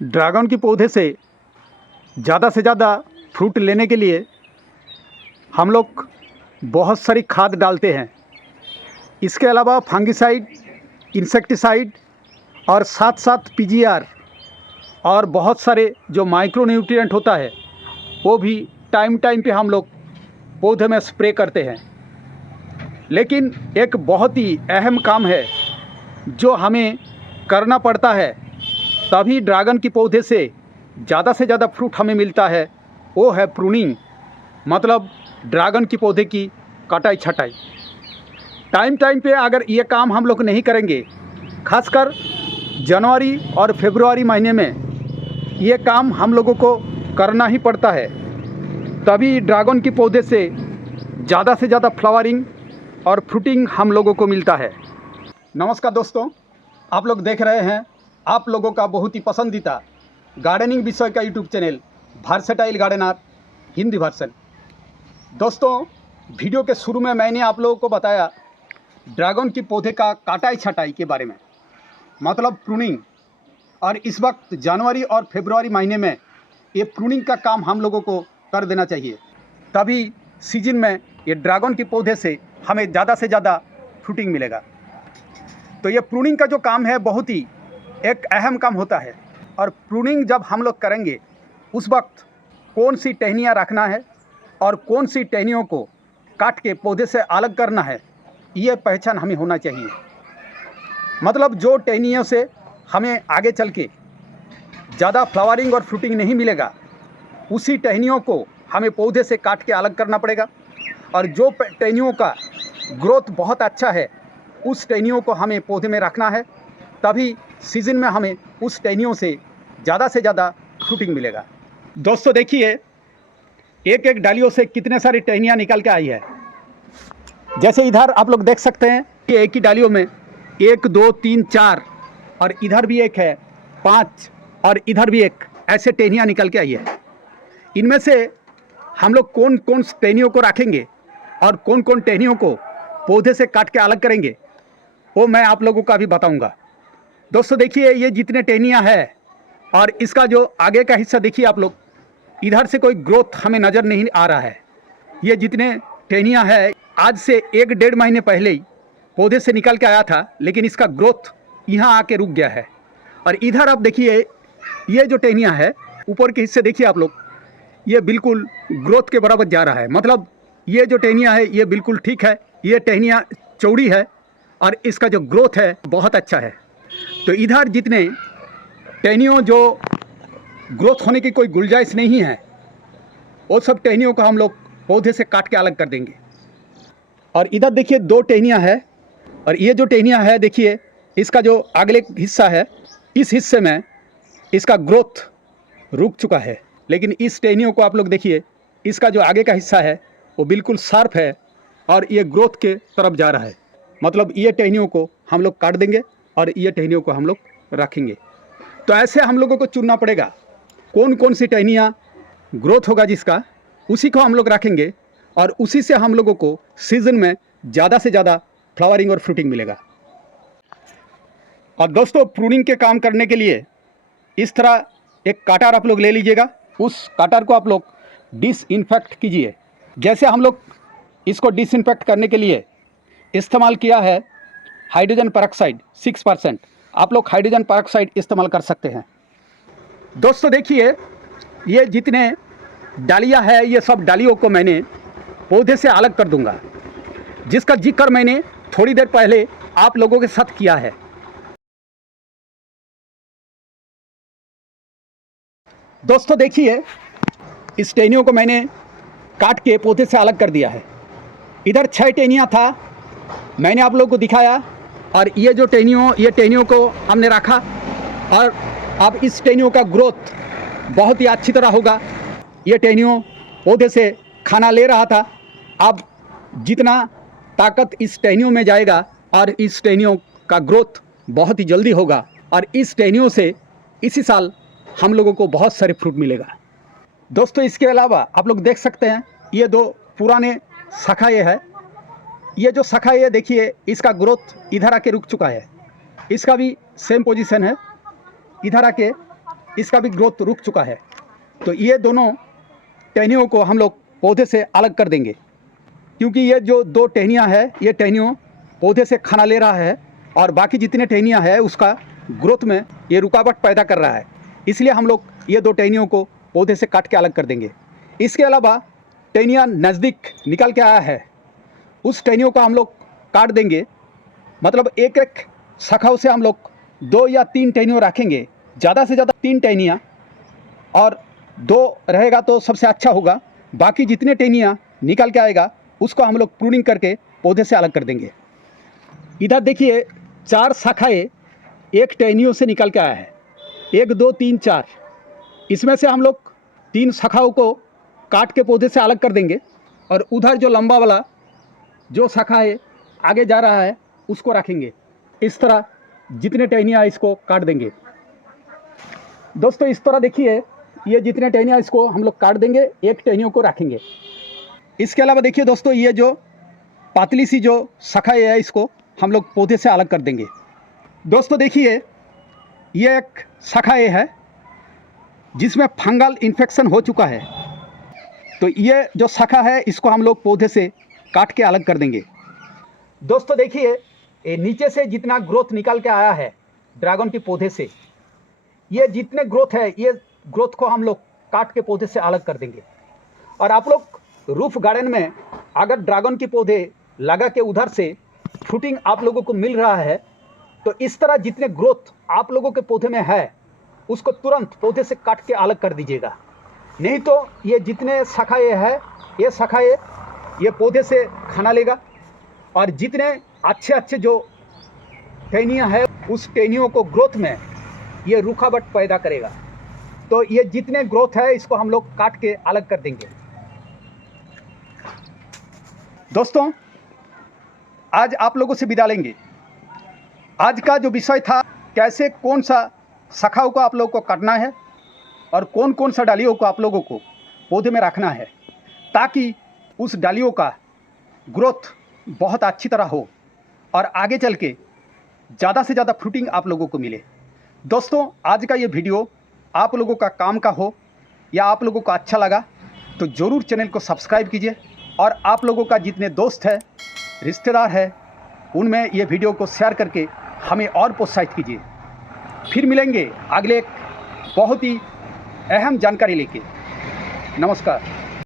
Dragon के पौधे से ज़्यादा फ्रूट लेने के लिए हम लोग बहुत सारी खाद डालते हैं। इसके अलावा फंगिसाइड, इंसेक्टिसाइड और साथ साथ पीजीआर और बहुत सारे जो माइक्रो न्यूट्रिएंट होता है वो भी टाइम पे हम लोग पौधे में स्प्रे करते हैं। लेकिन एक बहुत ही अहम काम है जो हमें करना पड़ता है, तभी ड्रैगन के पौधे से ज़्यादा फ्रूट हमें मिलता है। वो है प्रूनिंग, मतलब ड्रैगन के पौधे की कटाई छटाई। टाइम पे अगर ये काम हम लोग नहीं करेंगे, खासकर जनवरी और फरवरी महीने में ये काम हम लोगों को करना ही पड़ता है, तभी ड्रैगन के पौधे से ज़्यादा फ्लावरिंग और फ्रूटिंग हम लोगों को मिलता है। नमस्कार दोस्तों, आप लोग देख रहे हैं आप लोगों का बहुत ही पसंदीदा गार्डनिंग विषय का YouTube channel versatile gardener Hindi version. दोस्तों, वीडियो के शुरू में मैंने आप लोगों को बताया ड्रैगन के पौधे का कटाई छटाई के बारे में, मतलब प्रूनिंग। और इस वक्त जनवरी और फरवरी महीने में ये प्रूनिंग का काम हम लोगों को कर देना चाहिए, तभी सीजन में ये ड्रैगन के पौधे से हमें ज़्यादा से ज़्यादा फ्रूटिंग मिलेगा। तो ये प्रूनिंग का जो काम है बहुत ही एक अहम काम होता है। और प्रूनिंग जब हम लोग करेंगे उस वक्त कौन सी टहनियाँ रखना है और कौन सी टहनियों को काट के पौधे से अलग करना है, ये पहचान हमें होना चाहिए। मतलब जो टहनियों से हमें आगे चल के ज़्यादा फ्लावरिंग और फ्रूटिंग नहीं मिलेगा, उसी टहनियों को हमें पौधे से काट के अलग करना पड़ेगा। और जो टहनियों का ग्रोथ बहुत अच्छा है, उस टहनियों को हमें पौधे में रखना है, तभी सीजन में हमें उस टहनियों से ज़्यादा फ्रूटिंग मिलेगा। दोस्तों देखिए, एक डालियों से कितने सारी टहनियाँ निकल के आई है। जैसे इधर आप लोग देख सकते हैं कि एक ही डालियों में 1 2 3 4 और इधर भी एक है 5 और इधर भी एक, ऐसे टहनियाँ निकल के आई है। इनमें से हम लोग कौन कौन टहनियों को रखेंगे और कौन कौन टहनियों को पौधे से काट के अलग करेंगे, वो मैं आप लोगों को अभी बताऊंगा। दोस्तों देखिए, ये जितने टहनियाँ है और इसका जो आगे का हिस्सा देखिए आप लोग, इधर से कोई ग्रोथ हमें नज़र नहीं आ रहा है। ये जितने टहनियाँ है आज से 1-1.5 महीने पहले ही पौधे से निकल के आया था, लेकिन इसका ग्रोथ यहाँ आके रुक गया है। और इधर आप देखिए, ये जो टहनियाँ है ऊपर के हिस्से देखिए आप लोग, ये बिल्कुल ग्रोथ के बराबर जा रहा है। मतलब ये जो टहनियाँ है ये बिल्कुल ठीक है, ये टहनियाँ चौड़ी है और इसका जो ग्रोथ है बहुत अच्छा है। तो इधर जितने टहनियों जो ग्रोथ होने की कोई गुंजाइश नहीं है, वो सब टहनियों को हम लोग पौधे से काट के अलग कर देंगे। और इधर देखिए 2 टहनियाँ है, और ये जो टहनियाँ है देखिए, इसका जो अगले हिस्सा है, इस हिस्से में इसका ग्रोथ रुक चुका है। लेकिन इस टहनियों को आप लोग देखिए, इसका जो आगे का हिस्सा है वो बिल्कुल शार्प है और ये ग्रोथ के तरफ जा रहा है। मतलब ये टहनियों को हम लोग काट देंगे और ये टहनियों को हम लोग रखेंगे। तो ऐसे हम लोगों को चुनना पड़ेगा कौन कौन सी टहनियाँ ग्रोथ होगा जिसका, उसी को हम लोग रखेंगे और उसी से हम लोगों को सीजन में ज़्यादा से ज़्यादा फ्लावरिंग और फ्रूटिंग मिलेगा। और दोस्तों, प्रूनिंग के काम करने के लिए इस तरह एक कटर आप लोग ले लीजिएगा। उस कटर को आप लोग डिसइंफेक्ट कीजिए। जैसे हम लोग इसको डिसइंफेक्ट करने के लिए इस्तेमाल किया है हाइड्रोजन पेरोक्साइड 6%, आप लोग हाइड्रोजन पेरोक्साइड इस्तेमाल कर सकते हैं। दोस्तों देखिए, ये जितने डालियाँ है ये सब डालियों को मैंने पौधे से अलग कर दूंगा, जिसका जिक्र मैंने थोड़ी देर पहले आप लोगों के साथ किया है। दोस्तों देखिए, इस टहनियों को मैंने काट के पौधे से अलग कर दिया है। इधर 6 टहनियाँ था, मैंने आप लोगों को दिखाया, और ये जो ये टहनियों को हमने रखा। और अब इस टहनियों का ग्रोथ बहुत ही अच्छी तरह होगा। ये टहनियों पौधे से खाना ले रहा था, अब जितना ताकत इस टहनियों में जाएगा और इस टहनियों का ग्रोथ बहुत ही जल्दी होगा, और इस टहनियों से इसी साल हम लोगों को बहुत सारे फ्रूट मिलेगा। दोस्तों इसके अलावा आप लोग देख सकते हैं, ये 2 पुराने शाखा ये है। ये जो शाखा ये देखिए, इसका ग्रोथ इधर आके रुक चुका है। इसका भी सेम पोजीशन है, इधर आके इसका भी ग्रोथ रुक चुका है। तो ये दोनों टहनियों को हम लोग पौधे से अलग कर देंगे, क्योंकि ये जो 2 टहनियाँ हैं ये टहनियों पौधे से खाना ले रहा है और बाकी जितने टहनियाँ हैं उसका ग्रोथ में ये रुकावट पैदा कर रहा है। इसलिए हम लोग ये 2 टहनियों को पौधे से काट के अलग कर देंगे। इसके अलावा टहनियाँ नज़दीक निकल के आया है, उस टहनियों को हम लोग काट देंगे। मतलब एक एक शाखाओं से हम लोग 2 या 3 टहनियों रखेंगे, ज़्यादा से ज़्यादा 3 टहनियाँ, और 2 रहेगा तो सबसे अच्छा होगा। बाकी जितने टहनियाँ निकल के आएगा उसको हम लोग प्रूनिंग करके पौधे से अलग कर देंगे। इधर देखिए 4 शाखाएँ एक टहनियों से निकल के आया है, 1 2 3 4। इसमें से हम लोग 3 शाखाओं को काट के पौधे से अलग कर देंगे और उधर जो लंबा वाला जो शाखा है आगे जा रहा है उसको रखेंगे। इस तरह जितने टहनियाँ इसको काट देंगे। दोस्तों इस तरह देखिए, ये जितने टहनियाँ इसको हम लोग काट देंगे, एक टहनियों को रखेंगे। इसके अलावा देखिए दोस्तों, ये जो पातली सी जो शाखाएँ है इसको हम लोग पौधे से अलग कर देंगे। दोस्तों देखिए, ये एक शाखाएँ है जिसमें फंगल इन्फेक्शन हो चुका है, तो ये जो शाखा है इसको हम लोग पौधे से काट के अलग कर देंगे। दोस्तों देखिए, ये नीचे से जितना ग्रोथ निकल के आया है ड्रैगन के पौधे से, ये जितने ग्रोथ है ये ग्रोथ को हम लोग काट के पौधे से अलग कर देंगे। और आप लोग रूफ गार्डन में अगर ड्रैगन के पौधे लगा के उधर से फ्रूटिंग आप लोगों को मिल रहा है, तो इस तरह जितने ग्रोथ आप लोगों के पौधे में है उसको तुरंत पौधे से काट के अलग कर दीजिएगा। नहीं तो ये जितने शाखाएँ है ये शाखाएँ ये पौधे से खाना लेगा और जितने अच्छे अच्छे जो टहनियाँ है उस टहनियों को ग्रोथ में ये रुकावट पैदा करेगा। तो ये जितने ग्रोथ है इसको हम लोग काट के अलग कर देंगे। दोस्तों आज आप लोगों से विदा लेंगे। आज का जो विषय था, कैसे कौन सा शाखाओं को आप लोगों को काटना है और कौन कौन सा डालियों को आप लोगों को पौधे में रखना है, ताकि उस डालियों का ग्रोथ बहुत अच्छी तरह हो और आगे चल के ज़्यादा से ज़्यादा फ्रूटिंग आप लोगों को मिले। दोस्तों आज का ये वीडियो आप लोगों का काम का हो या आप लोगों को अच्छा लगा तो ज़रूर चैनल को सब्सक्राइब कीजिए और आप लोगों का जितने दोस्त हैं, रिश्तेदार हैं, उनमें ये वीडियो को शेयर करके हमें और प्रोत्साहित कीजिए। फिर मिलेंगे अगले एक बहुत ही अहम जानकारी लेके। नमस्कार।